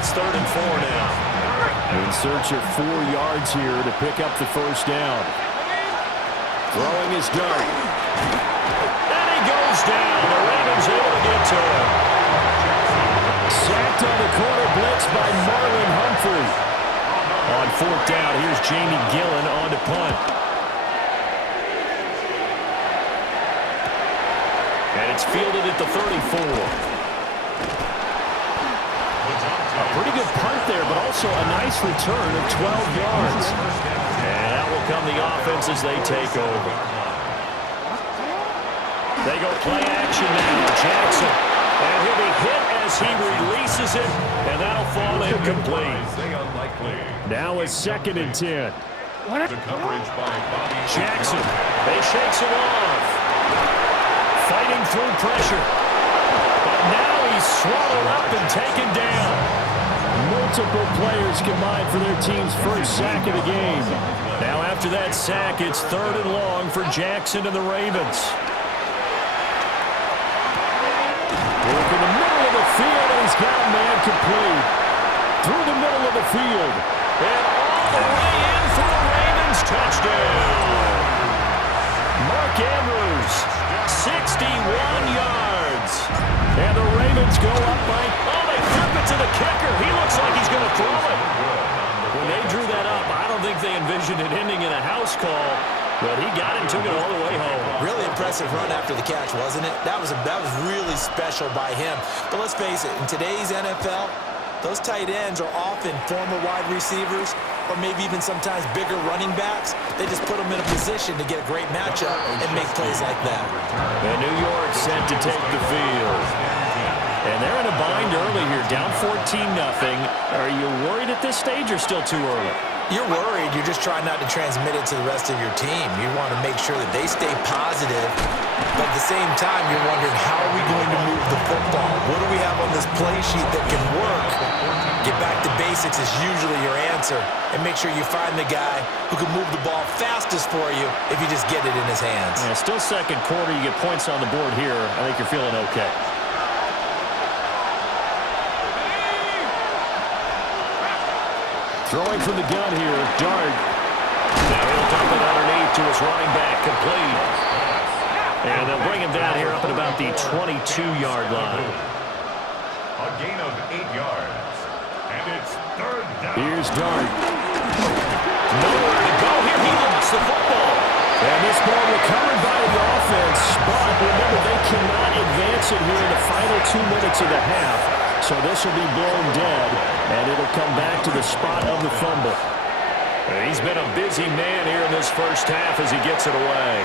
it's 3rd and 4 now. In search of 4 yards here to pick up the first down. Throwing his dart. And he goes down. The Ravens able to get to him. Sacked on the corner blitz by Marlon Humphrey. On 4th down, here's Jamie Gillen on to punt. And it's fielded at the 34. A pretty good punt there, but also a nice return of 12 yards. And out will come the offense as they take over. They go play action now. Jackson. And he'll be hit as he releases it, and that'll fall incomplete. Now it's 2nd and 10. Jackson. They shakes him off. Fighting through pressure. But now he's swallowed up and taken down. Multiple players combined for their team's first sack of the game. Now after that sack, it's 3rd and long for Jackson and the Ravens. Work in the middle of the field, and he's got a man complete. Through the middle of the field. And all the way in for the Ravens. Touchdown. Mark Andrews, 61 yards. And the Ravens go up by... Oh, they flip it to the kicker. He looks like he's going to throw it. When they drew that up, I don't think they envisioned it ending in a house call, but he got it and took it all the way home. Really impressive run after the catch, wasn't it? That was really special by him. But let's face it, in today's NFL, those tight ends are often former wide receivers or maybe even sometimes bigger running backs. They just put them in a position to get a great matchup and make plays like that. And New York set to take the field. And they're in a bind early here, down 14-0. Are you worried at this stage or still too early? You're worried. You're just trying not to transmit it to the rest of your team. You want to make sure that they stay positive. But at the same time, you're wondering, how are we going to move the football? What do we have on this play sheet that can work? Get back to basics is usually your answer. And make sure you find the guy who can move the ball fastest for you if you just get it in his hands. Yeah, still 2nd quarter. You get points on the board here. I think you're feeling okay. Throwing from the gun here, Dart. Now he'll dump it underneath to his running back, complete. And they'll bring him down here up at about the 22-yard line. A gain of 8 yards. And it's 3rd down. Here's Dart. Nowhere to go here. He lost the football. And this ball recovered by the offense. But remember, they cannot advance it here in the final 2 minutes of the half. So this will be blown dead, and it'll come back to the spot of the fumble. And he's been a busy man here in this first half as he gets it away.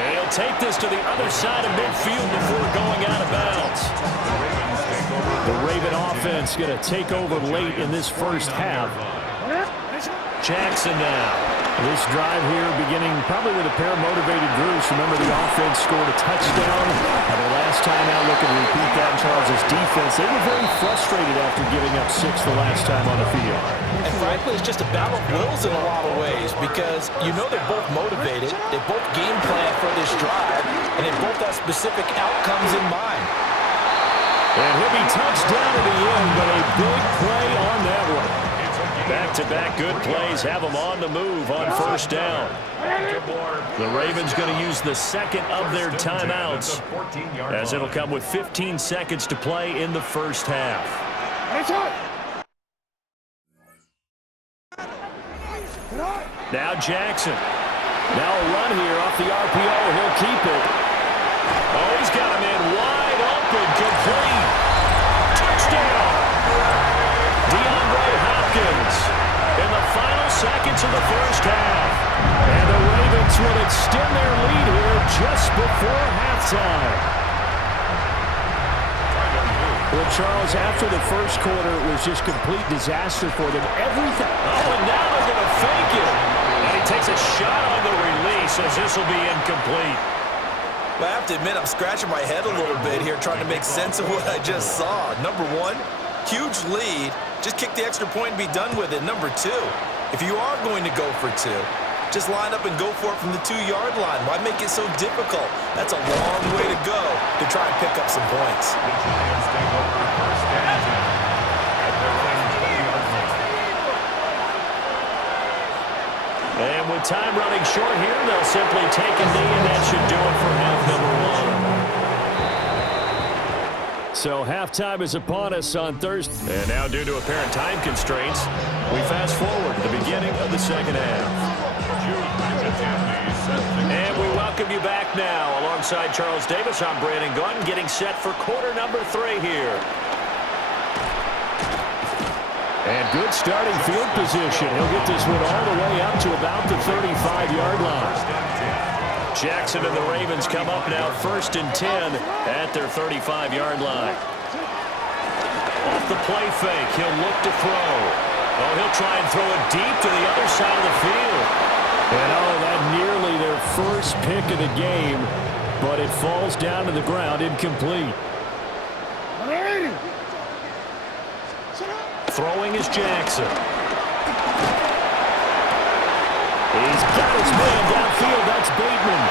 And he'll take this to the other side of midfield before going out of bounds. The Raven offense going to take over late in this first half. Jackson now. This drive here beginning probably with a pair of motivated groups. Remember, the offense scored a touchdown. And the last time out, looking to repeat that in Charles' defense. They were very frustrated after giving up 6 the last time on the field. And frankly, it's just a battle of wills in a lot of ways because you know they're both motivated. They both game plan for this drive, and they both have specific outcomes in mind. And he'll be touched down at the end, but a big play on that one. Back-to-back good plays have them on the move on 1st down. The Ravens going to use the 2nd of their timeouts as it'll come with 15 seconds to play in the first half. Now Jackson. Now a run here off the RPO. He'll keep it. Oh, he's got a man wide open, complete. Touchdown. Hopkins in the final seconds of the first half. And the Ravens will extend their lead here just before halftime. Well, Charles, after the first quarter, it was just complete disaster for them. Everything. Oh, and now they're going to fake it. And he takes a shot on the release as this will be incomplete. Well, I have to admit, I'm scratching my head a little bit here trying to make sense of what I just saw. Number one, huge lead. Just kick the extra point and be done with it. Number two, if you are going to go for 2, Just line up and go for it from the 2-yard line. Why make it so difficult? That's a long way to go to try and pick up some points. The Giants take over first and 10 at their own 20-yard line. And with time running short here, they'll simply take a knee, and that should do it for half number 1. So halftime is upon us on Thursday. And now, due to apparent time constraints, we fast forward to the beginning of the second half. And we welcome you back now. Alongside Charles Davis, I'm Brandon Gunn, getting set for quarter number 3 here. And good starting field position. He'll get this one all the way up to about the 35-yard line. Jackson and the Ravens come up now first and 10 at their 35-yard line. Off the play fake, he'll look to throw. Oh, he'll try and throw it deep to the other side of the field. And oh, that nearly their first pick of the game, but it falls down to the ground incomplete. Throwing is Jackson. He's got his man downfield. That's Bateman.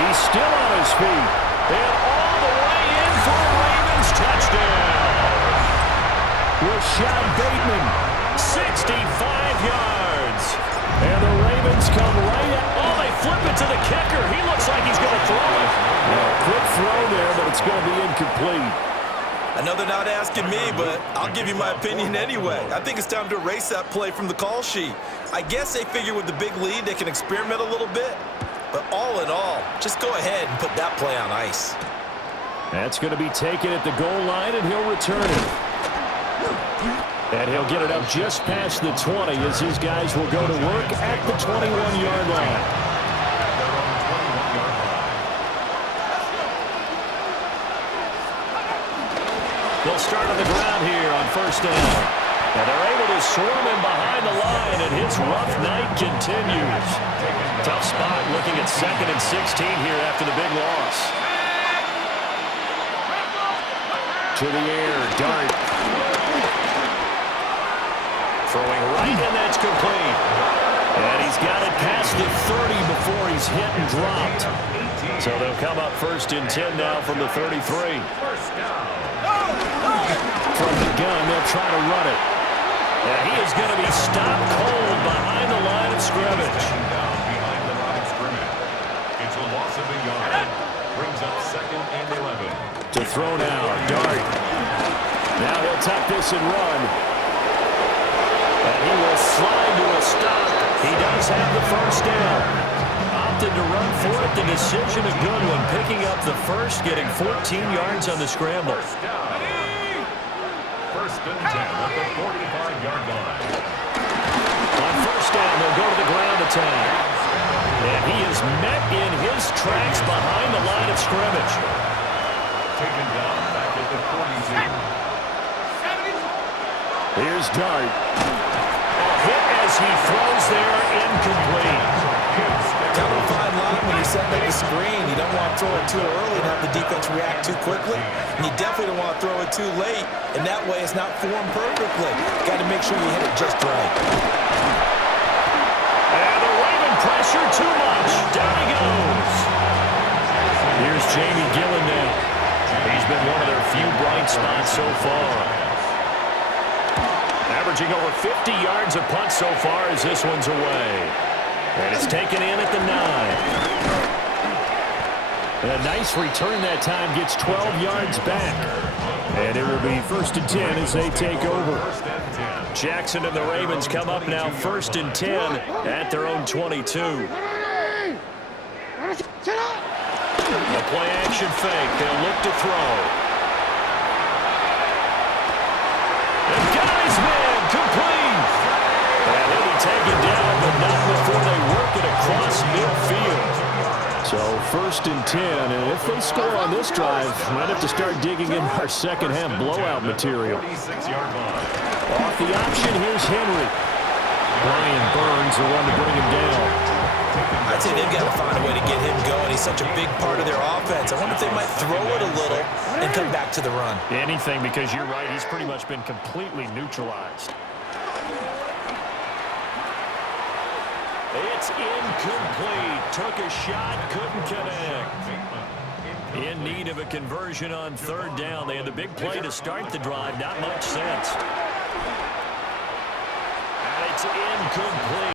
He's still on his feet. And all the way in for a Ravens touchdown. Rashad Bateman. 65 yards. And the Ravens come right at... Oh, they flip it to the kicker. He looks like he's going to throw it. Quick throw there, but it's going to be incomplete. I know they're not asking me, but I'll give you my opinion anyway. I think it's time to erase that play from the call sheet. I guess they figure with the big lead they can experiment a little bit. But all in all, just go ahead and put that play on ice. That's going to be taken at the goal line, and he'll return it. And he'll get it up just past the 20 as his guys will go to work at the 21-yard line. They'll start on the ground here on first down. And they're able to swarm him behind the line, and his rough night continues. Tough spot looking at 2nd and 16 here after the big loss. To the air, Dart. Throwing right, and that's complete. And he's got it past the 30 before he's hit and dropped. So they'll come up first and 10 now from the 33. From the gun, they'll try to run it. And he is going to be stopped cold behind the line of scrimmage. It's a loss of a yard. Brings up 2nd and 11. To throw now, Dart. Now he'll tuck this and run. And he will slide to a stop. He does have the first down. Opted to run for it. The decision a good one. Picking up the first, getting 14 yards on the scramble. First and 10 at the 45-yard line. On first down, they'll go to the ground attack. And he is met in his tracks behind the line of scrimmage. Taken down back at the 42. Here's Dart. A hit as he throws there, incomplete. Kind of a fine line when you're setting up the screen. You don't want to throw it too early and have the defense react too quickly. And you definitely don't want to throw it too late, and that way it's not formed perfectly. Got to make sure you hit it just right. And the Raven pressure too much. Down he goes. Here's Jamie Gillen now. He's been one of their few bright spots so far. Averaging over 50 yards a punt so far as this one's away. And it's taken in at the 9. A nice return that time, gets 12 yards back. And it will be first and 10 as they take over. Jackson and the Ravens come up now first and 10 at their own 22. A play action fake. They'll look to throw. And got his man complete. And he'll be taken down, but not before they work it across midfield. So first and 10, and if they score on this drive, we might have to start digging in our second half blowout material. 46-yard line. Off the option, here's Henry. Brian Burns the one to bring him down. I'd say they've got to find a way to get him going. He's such a big part of their offense. I wonder if they might throw it a little and come back to the run. Anything, because you're right, he's pretty much been completely neutralized. it's incomplete. Took a shot, couldn't connect. In need of a conversion on third down. They had the big play to start the drive. Not much sense. And it's incomplete.